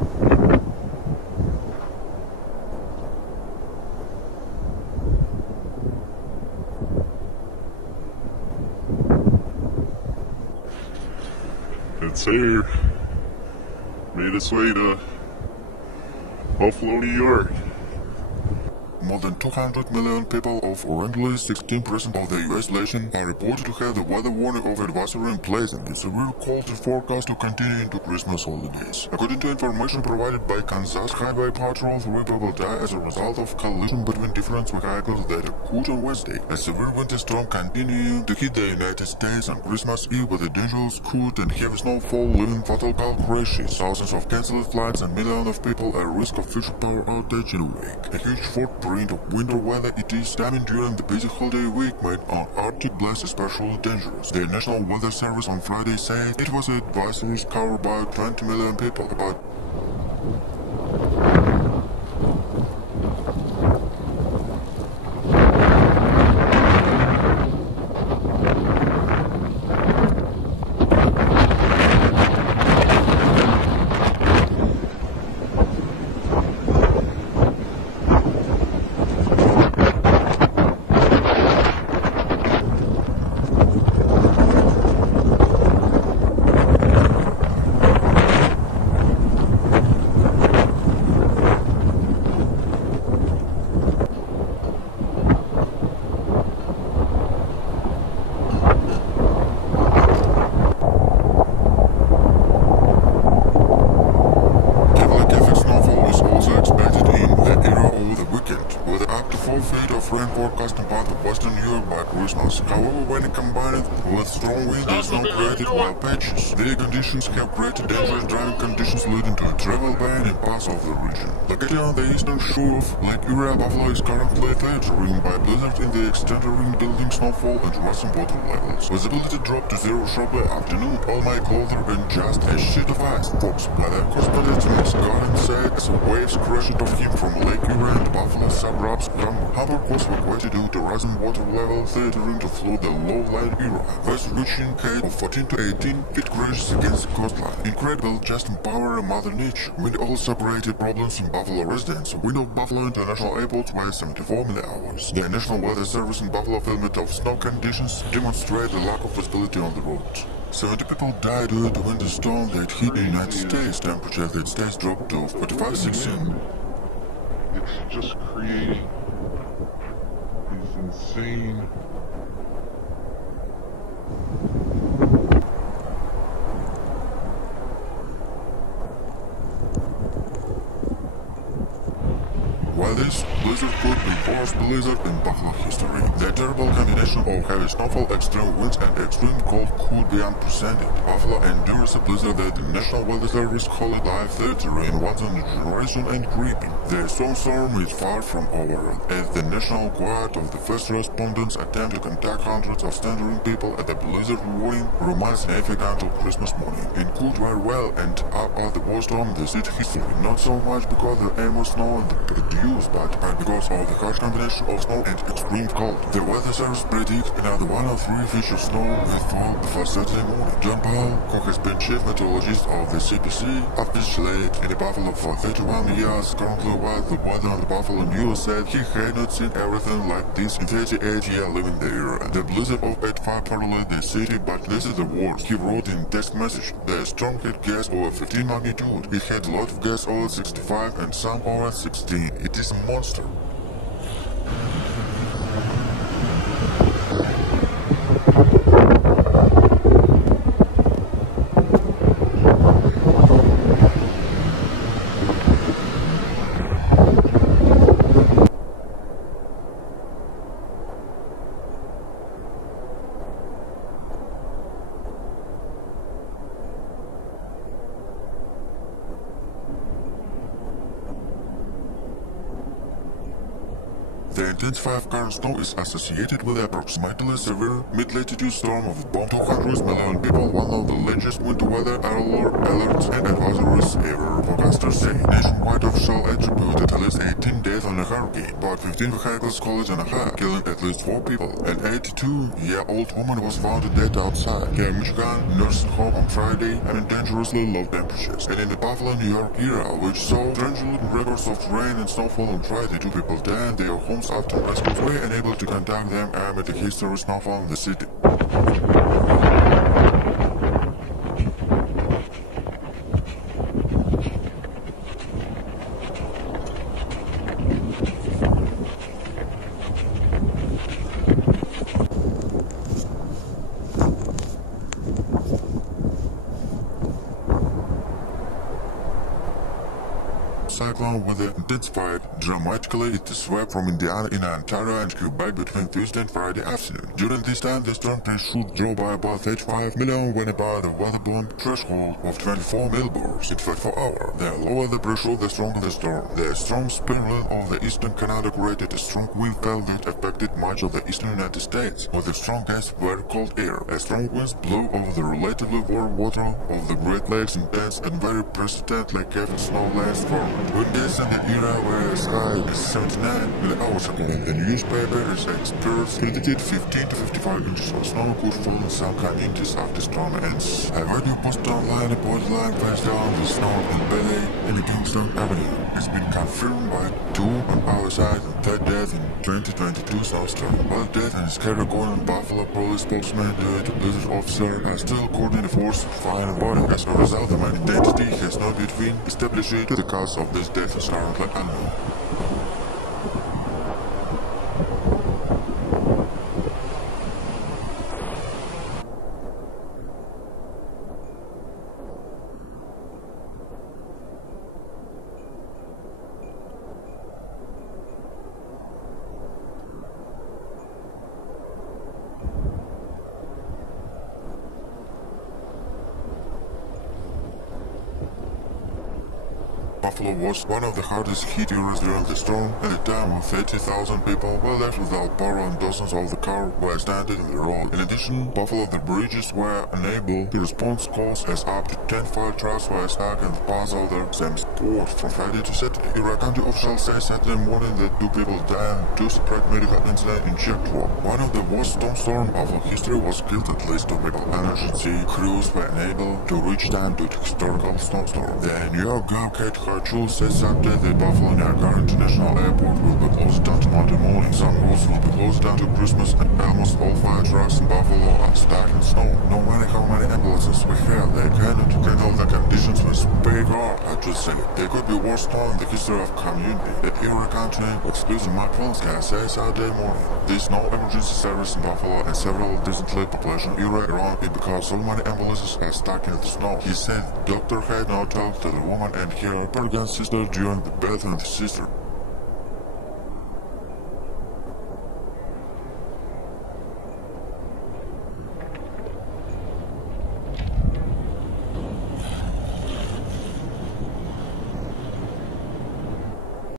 It's here. Made its way to Hochul, New York. More than 200 million people, of roughly 16% of the US population, are reported to have the weather warning of advisory in place, and the severe cold is forecast to continue into Christmas holidays. According to information provided by Kansas Highway Patrol, 3 people died as a result of collision between different vehicles that occurred on Wednesday. A severe winter storm continued to hit the United States on Christmas Eve with a dangerous cold and heavy snowfall, leaving fatal car crashes, thousands of cancelled flights, and millions of people at risk of future power outage in a week. A huge footprint of winter weather it is timing during the busy holiday week made on Arctic blast especially dangerous. The National Weather Service on Friday said it was advisories covered by 20 million people. About rain forecast about the western New York by Christmas. However, when combined with strong wind and snow created wild patches, the conditions have created dangerous driving conditions leading to a travel ban in parts of the region. Located on the eastern shore of Lake Eerie, Buffalo is currently threatened by blizzard in the extended building snowfall and rising water levels. Visibility dropped to zero sharply afternoon. All my clothes and just a sheet of ice. Fox weather correspondent Miss Garden said as waves crashed off him from Lake Eerie and Buffalo suburbs. Harbor was evacuated due to rising water level, threatening to flood the low-lying area. West reaching height of 14 to 18 feet crashes against the coastline. Incredible just empower Mother Nature. Wind also created problems in Buffalo residents. Wind of Buffalo International Airport by 74 mile hours. The National Weather Service in Buffalo filmed of snow conditions demonstrate a lack of visibility on the road. 70 people died due to winter storm that hit the United States. Temperature that states dropped to 45-16. It's just creating these insane While this blizzard could be the worst blizzard in Buffalo history, the terrible combination of heavy snowfall, extreme winds, and extreme cold could be unprecedented. Buffalo endures a blizzard that the National Weather Service called life theater in once in a generation and creeping. The storm is far from over, as the National Guard of the first respondents attempt to contact hundreds of standing people at the blizzard warning remains significant until Christmas morning, and could very well end up as the worst storm in the city history. Not so much because the air was snow and the produced, but because of the harsh combination of snow and extreme cold. The Weather Service predicts another 1 or 3 feet of snow will fall before Saturday morning. John Powell, who has been chief meteorologist of the CPC, officially in the Buffalo for 31 years, currently was the weather on the Buffalo News, said he had not seen everything like this in 38 years living the area. The blizzard of 8.5 paralysed the city, but this is the worst. He wrote in text message, the storm had gas over 15 magnitude. It had a lot of gas over 65 and some over 16. It is a monster. The intensified current snow is associated with the approximately severe mid-latitude storm of bomb 200 million people, one of the largest winter weather alerts and advisories ever. Forecasters say nationwide official attributed at least 18 deaths and hurricane, but 15 vehicles collided on a highway, killing at least 4 people. An 82-year-old woman was found dead outside her Michigan nursing home on Friday amid dangerously low temperatures. And in the Buffalo, New York area, which saw strange-looking records of rain and snowfall on Friday, 2 people died in their homes after rescuers were unable to contact them amid the historic snowfall in the city. Cyclone weather intensified dramatically. It swept from Indiana in Ontario and Quebec between Tuesday and Friday afternoon. During this time, the storm should draw by about 35 million when about the weather-bound threshold of 24 millibars in 24 hours. The lower the pressure, the stronger the storm. The strong spiraling of the eastern Canada created a strong wind field that affected much of the eastern United States, with the strongest very cold air. A strong winds blew over the relatively warm water of the Great Lakes in dense and very persistent like heavy snow lands forward. Winds in the era where the sky is 79 hours ago, and the newspapers experts predicted 15 to 55 inches of snow could fall in some communities after storm ends. A radio posted online a borderline face down the snow in Bay and the Kingston Avenue. It's been confirmed by 2 on our side and 3rd death in 2022 snowstorm. One death in Scarecrow and Buffalo police spokesman due to blizzard officer are still coordinating efforts to find a body. As a result, the man identity has not been established to the cause of this death is currently unknown. Buffalo was one of the hardest hit areas during the storm. At the time, 30,000 people were left without power and dozens of the cars were stranded in the road. In addition, Buffalo, the bridges were unable to respond to calls as up to 10 fire trucks were stuck in the paths of the same sport from Friday to Saturday. Eerie County officials say Saturday morning that 2 people died and 2 separate medical incidents in Checkpoint. One of the worst snowstorms of Buffalo history was killed. At least 2 people. Emergency crews were unable to reach them due to historical snowstorm. The New York Governor Hochul said Saturday that Buffalo Niagara International Airport will be closed down to Monday morning. Some roads will be closed down to Christmas and almost all fire trucks in Buffalo are stuck in snow. No matter how many ambulances we have, they cannot handle the conditions with big art. I just say they could be worse snow in the history of community. The Eerie County exclusive Mark Polska says Saturday morning. There's no emergency service in Buffalo and several recently population Eerie around it because so many ambulances are stuck in the snow. He said doctor had no talk to the woman and her pregnant sister during the birth of the sister.